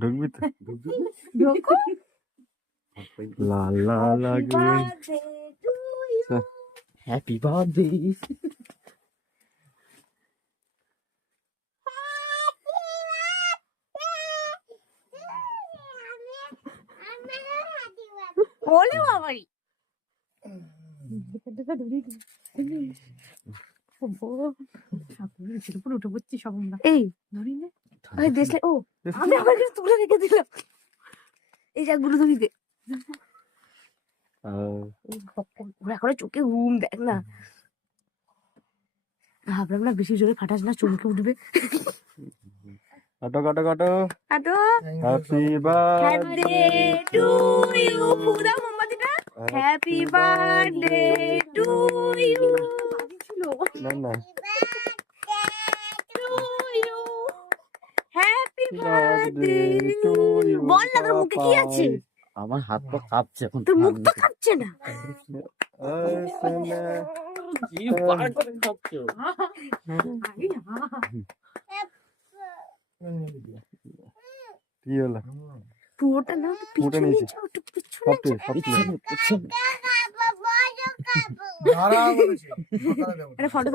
ঢুকবি তো? ঢোকো। লা লা লাগবে। Happy birthday. ওলে বাবাই। উঠে পড়ছি সব আমরা। এই ধরি না দেশে। ও আমি আমার কাছে তুলে রেখে দিলাম। এই জায়গাগুলো ধরি দে। এখনো চোখে ঘুম দেখ না। ভাবলাম না বেশি জোরে ফাটাস না, চমকে উঠবে। কাটো কাটো কাটো। আটো হ্যাপি বার্থডে টু ইউ। পুরা মোমবাতিটা। Happy birthday to you. না না হ্যাপি বার্থডে টু ইউ। বল না তোর মুখে কি আছে? আমার হাত পা কাঁপছে এখন। তোর মুখ তো কাঁপছে না। কি বার করে খাচ্ছো? কি হলো? পুরোটা না, পুরোটা পিছনে নিয়েছি। যাও, একটু পিছনে সব যাও। পিছনে, সব পিছনে। একটা ফটো